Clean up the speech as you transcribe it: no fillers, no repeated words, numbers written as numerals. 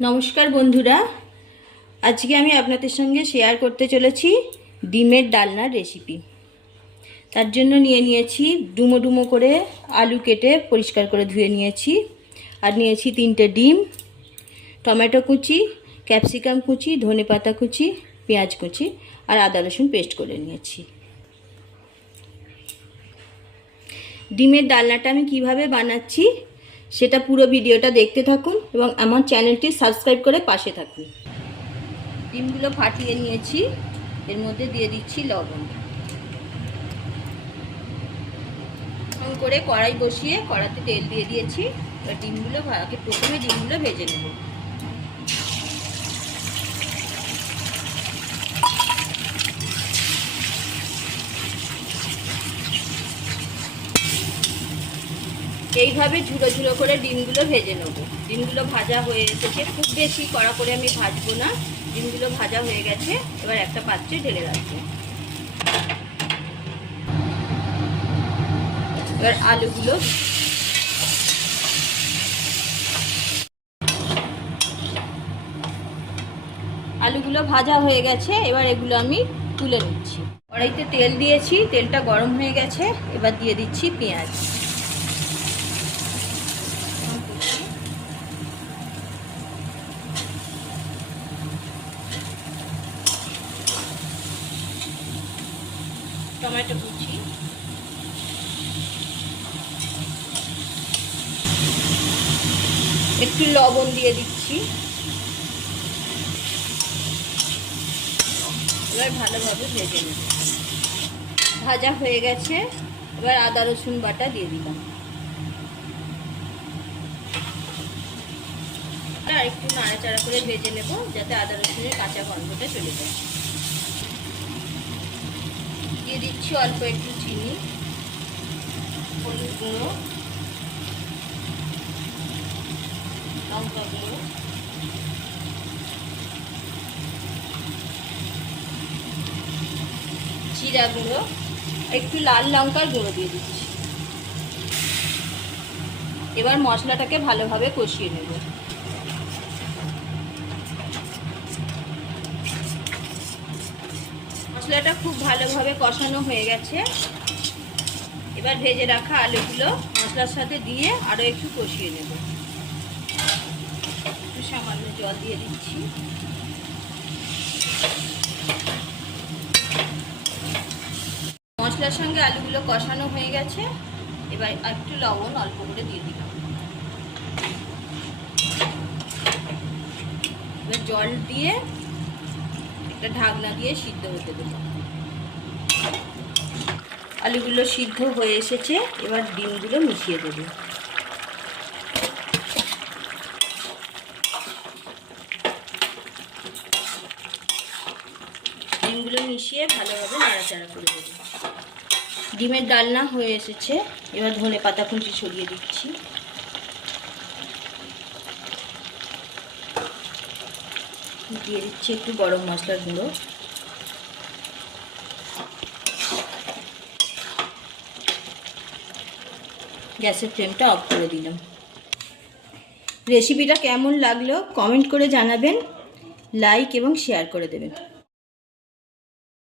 নমস্কার বন্ধুরা, আজকে আমি আপনাদের সঙ্গে শেয়ার করতে চলেছি ডিমের ডালনার রেসিপি। তার জন্য নিয়ে নিয়েছি ডুমো ডুমো করে আলু কেটে পরিষ্কার করে ধুয়ে নিয়েছি, আর নিয়েছি 3টে ডিম, টমেটো কুচি, ক্যাপসিকাম কুচি, ধনেপাতা কুচি, পেঁয়াজ কুচি আর আদা রসুন পেস্ট করে নিয়েছি। ডিমের ডালনাটা আমি কিভাবে বানাচ্ছি সেটা পুরো ভিডিওটা দেখতে থাকুন এবং আমার চ্যানেলটি সাবস্ক্রাইব করে পাশে থাকুন। ডিমগুলো ফাটিয়ে নিয়েছি, এর মধ্যে দিয়ে দিচ্ছি লবণ। করে কড়াই বসিয়ে কড়াতে তেল দিয়ে দিয়েছি। এবার ডিমগুলো প্রথমে ডিমগুলো ভেজে নেব। এইভাবে ঝুড়ো ঝুড়ো করে ডিমগুলো ভেজে নেব। ডিমগুলো ভাজা হয়ে এসেছে, খুব বেশি কড়া করে আমি ভাজবো না। ডিমগুলো ভাজা হয়ে গেছে, এবার একটা পাত্রে ঢেলে রাখবো। এবার আলুগুলো ভাজা হয়ে গেছে, এবার এগুলো আমি তুলে নিচ্ছি। কড়াইতে তেল দিয়েছি, তেলটা গরম হয়ে গেছে, এবার দিয়ে দিচ্ছি পেঁয়াজ। টমেটো কুচি, একটু লবণ দিয়ে দিচ্ছি। এবার ভালোভাবে ভেজে নেব। ভাজা হয়ে গেছে, এবার আদা রসুন বাটা দিয়ে দিলাম। আর একটু নাড়াচাড়া করে ভেজে নেব যাতে আদা রসুনের কাঁচা গন্ধটা চলে যায়। দিয়ে দিচ্ছি অল্প একটু চিনি, হলুদ গুঁড়ো, লঙ্কা গুঁড়ো, জিরা গুঁড়ো, একটু লাল লঙ্কার গুঁড়ো দিয়ে দিচ্ছি। এবার মশলাটাকে ভালোভাবে কষিয়ে নেব। মশলাটা খুব ভালোভাবে কষানো হয়ে গেছে, এবার ভেজে রাখা আলুগুলো মশলার সাথে দিয়ে আরও একটু কষিয়ে নেব। একটু সামান্য জল দিয়ে দিচ্ছি। মশলার সঙ্গে আলুগুলো কষানো হয়ে গেছে, এবার একটু লবণ অল্প করে দিয়ে দিলাম। এবার জল দিয়ে একটা ঢাকনা দিয়ে সিদ্ধ হতে দেব। আলুগুলো সিদ্ধ হয়ে এসেছে, এবার ডিমগুলো মিশিয়ে দেব। ডিমগুলো মিশিয়ে ভালোভাবে নাড়াচাড়া করে দেব। ডিমের ডালনা হয়ে এসেছে, এবার ধনেপাতা কুচি ছড়িয়ে দিচ্ছি। দিয়ে দিচ্ছি একটু গরম মশলার গুঁড়ো। গ্যাসের ফ্লেমটা অফ করে দিলাম। রেসিপিটা কেমন লাগলো কমেন্ট করে জানাবেন, লাইক এবং শেয়ার করে দেবেন।